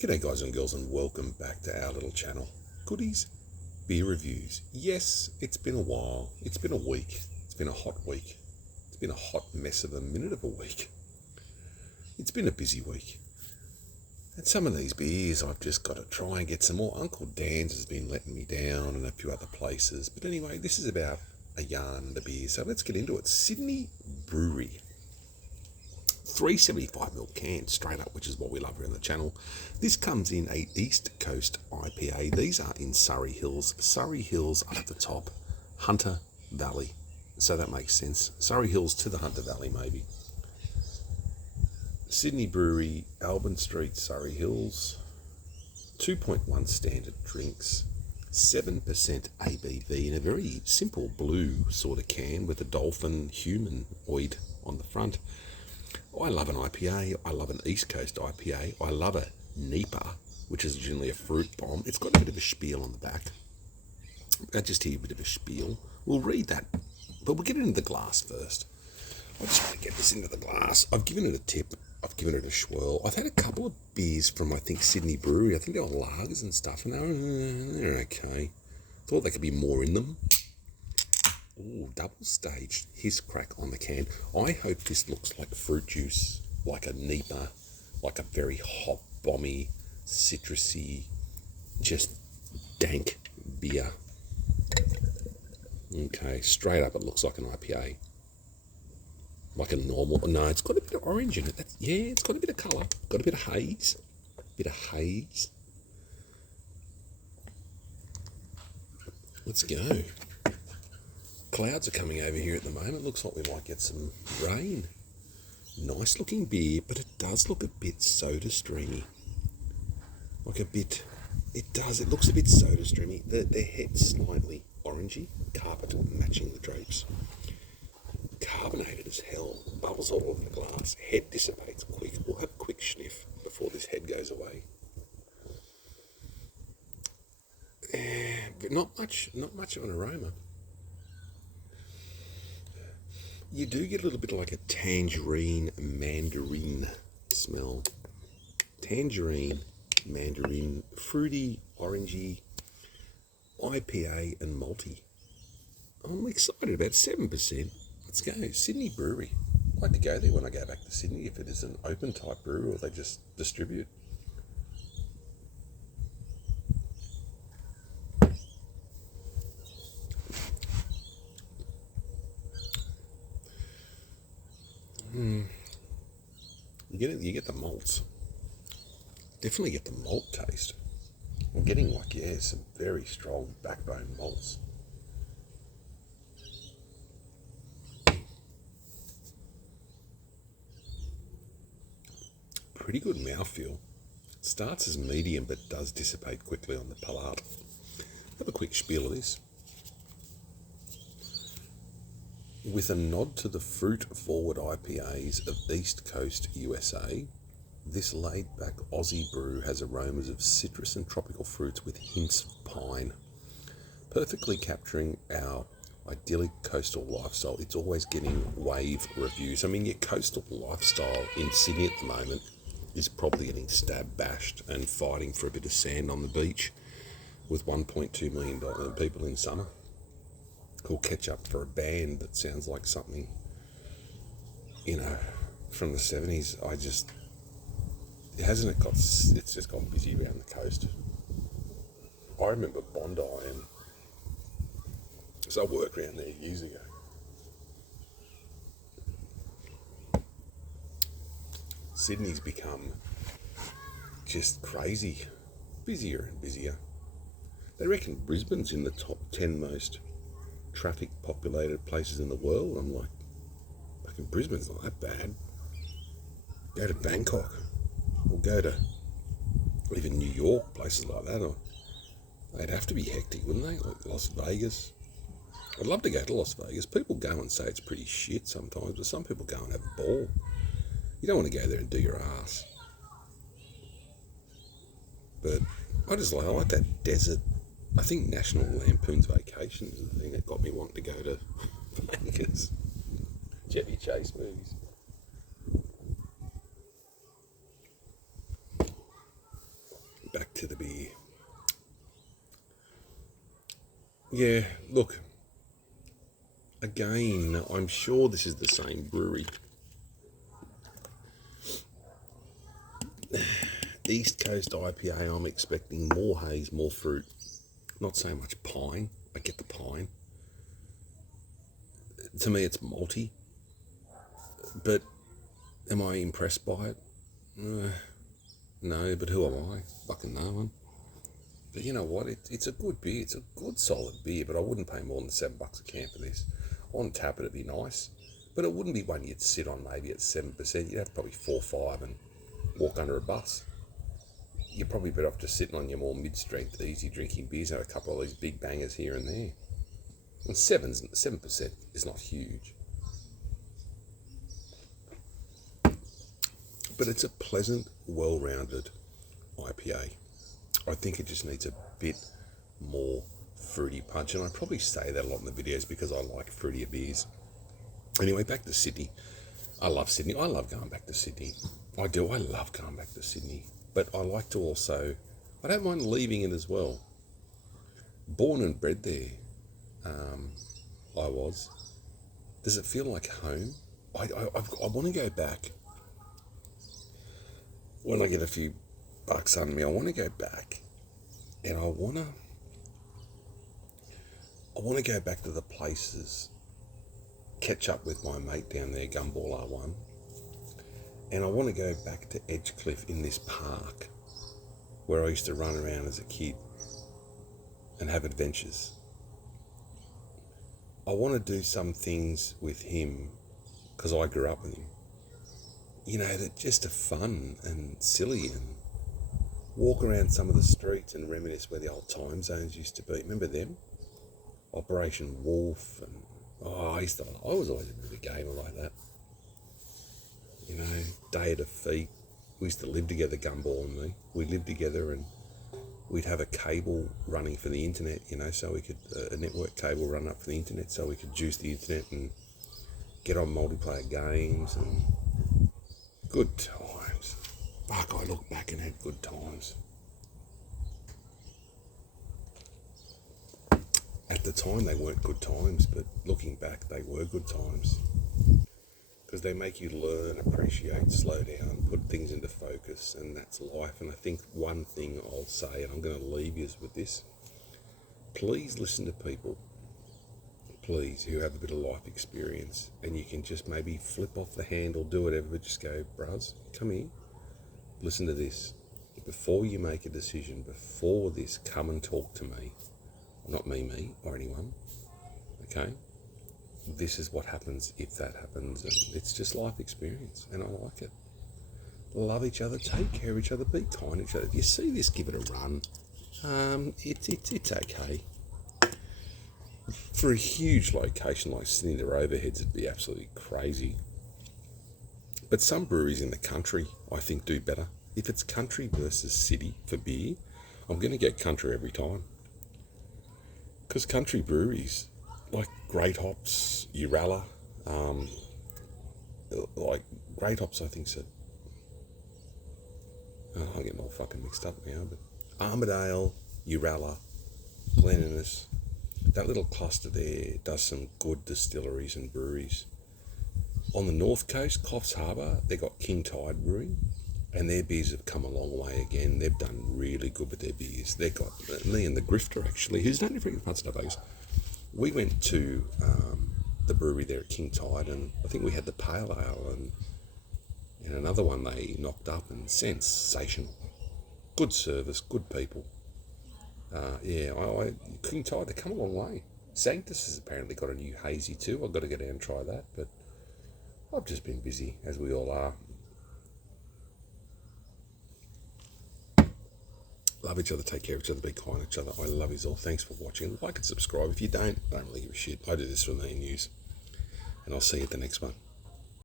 G'day guys and girls, and welcome back to our little channel, Goodies Beer Reviews. Yes, it's been a while, it's been a week, it's been a hot week, it's been a hot mess of a minute of a week. It's been a busy week. And some of these beers I've just got to try and get some more. Uncle Dan's has been letting me down and a few other places. But anyway, this is about a yarn and a beer, so let's get into it. Sydney Brewery. 375ml can straight up, which is what we love here on the channel. This comes in a East Coast IPA. These are in Surrey Hills. Surrey Hills up the top, Hunter Valley. So that makes sense. Surrey Hills to the Hunter Valley, maybe. Sydney Brewery, Albin Street, Surrey Hills. 2.1 standard drinks. 7% ABV in a very simple blue sort of can with a dolphin humanoid on the front. I love an IPA, I love an East Coast IPA, I love a NEPA, which is generally a fruit bomb. It's got a bit of a spiel on the back. I just hear a bit of a spiel. We'll read that, but we'll get it into the glass first. I just want to get this into the glass. I've given it a tip, I've given it a swirl. I've had a couple of beers from, I think, Sydney Brewery. I think they were lagers and stuff, and they're okay. Thought there could be more in them. Ooh, double staged hiss crack on the can. I hope this looks like fruit juice, like a NEPA, like a very hot, bomby, citrusy, just dank beer. Okay, straight up it looks like an IPA. Like a normal, no, it's got a bit of orange in it. It's got a bit of colour, got a bit of haze. Let's go. Clouds are coming over here at the moment. Looks like we might get some rain. Nice looking beer, but it does look a bit soda streamy. It looks a bit soda streamy. The head's slightly orangey, carpet matching the drapes. Carbonated as hell, bubbles all over the glass. Head dissipates quick. We'll have a quick sniff before this head goes away. But not much of an aroma. You do get a little bit like a tangerine mandarin smell. Tangerine, mandarin, fruity, orangey, IPA and malty. I'm excited about 7%. Let's go. Sydney Brewery. I'd like to go there when I go back to Sydney if it is an open type brewery or they just distribute. You get the malts. Definitely get the malt taste. I'm getting some very strong backbone malts. Pretty good mouthfeel. Starts as medium but does dissipate quickly on the palate. Have a quick spiel of this. With a nod to the fruit-forward IPAs of East Coast USA, this laid-back Aussie brew has aromas of citrus and tropical fruits with hints of pine, perfectly capturing our idyllic coastal lifestyle. It's always getting wave reviews. I mean, your coastal lifestyle in Sydney at the moment is probably getting bashed and fighting for a bit of sand on the beach with 1.2 million people in summer. Who'll catch up for a band that sounds like something, from the 70s. It's just gone busy around the coast. I remember Bondi, and so I worked around there years ago. Sydney's become just crazy, busier and busier. They reckon Brisbane's in the top 10 most traffic populated places in the world. I'm like, fucking Brisbane's not that bad. Go to Bangkok or go to even New York, places like that. Or they'd have to be hectic, wouldn't they? Like Las Vegas. I'd love to go to Las Vegas. People go and say it's pretty shit sometimes, but some people go and have a ball. You don't want to go there and do your ass. But I like that desert. I think National Lampoon's Vacation is the thing that got me wanting to go to Vegas. Chevy Chase movies. to the beer. Yeah, look, again, I'm sure this is the same brewery. East Coast IPA, I'm expecting more haze, more fruit. Not so much pine. I get the pine. To me, it's malty. But am I impressed by it? No, but who am I? Fucking no one. But you know what? It's a good beer. It's a good, solid beer, but I wouldn't pay more than $7 a can for this. On tap, it'd be nice. But it wouldn't be one you'd sit on maybe at 7%. You'd have probably 4 or 5 and walk under a bus. You're probably better off just sitting on your more mid-strength, easy drinking beers, have a couple of these big bangers here and there. And 7% is not huge. But it's a pleasant, well-rounded IPA. I think it just needs a bit more fruity punch, and I probably say that a lot in the videos because I like fruitier beers. Anyway, back to Sydney. I love Sydney. I love going back to Sydney. I do. I love going back to Sydney. But I like to also, I don't mind leaving it as well. Born and bred there, I was. Does it feel like home? I want to go back. When I get a few bucks under me, I want to go back. And I want to go back to the places, catch up with my mate down there, Gumball R1. And I want to go back to Edgecliff in this park where I used to run around as a kid and have adventures. I want to do some things with him because I grew up with him. You know, that just are fun and silly, and walk around some of the streets and reminisce where the old time zones used to be. Remember them? Operation Wolf, and I was always a bit of a gamer like that. You know, Day of Defeat. We used to live together, Gumball and me. We lived together, and we'd have a cable running for the internet, you know, so we could, a network cable run up for the internet so we could juice the internet and get on multiplayer games, and good times. Fuck, I look back and had good times. At the time, they weren't good times, but looking back, they were good times. Because they make you learn, appreciate, slow down, put things into focus, and that's life. And I think one thing I'll say, and I'm going to leave you with this, please listen to people, please, who have a bit of life experience, and you can just maybe flip off the handle, do whatever, but just go, bruz, come here, listen to this. Before you make a decision, before this, come and talk to me. Not me, or anyone, okay? This is what happens if that happens, and it's just life experience, and I like it. Love each other, take care of each other, be kind to each other. If you see this, give it a run. It's okay. For a huge location like Sydney, their overheads would be absolutely crazy. But some breweries in the country, I think, do better. If it's country versus city for beer, I'm going to get country every time. Because country breweries, like Great Hops, Uralla, like Great Hops, I think so. I'm getting all fucking mixed up now, but Armidale, Uralla, Glen Innes, that little cluster there does some good distilleries and breweries. On the north coast, Coffs Harbour, they got King Tide Brewing, and their beers have come a long way again. They've done really good with their beers. They've got me and the Grifter, actually, who's done different parts of Bugs. We went to the brewery there at King Tide, and I think we had the Pale Ale, and another one they knocked up, and sensational. Good service, good people. King Tide, they've come a long way. Sanctus has apparently got a new hazy too. I've got to go down and try that, but I've just been busy, as we all are. Love each other, take care of each other, be kind to each other. I love you all. Thanks for watching. Like and subscribe. If you don't really give a shit. I do this for me and yous. And I'll see you at the next one.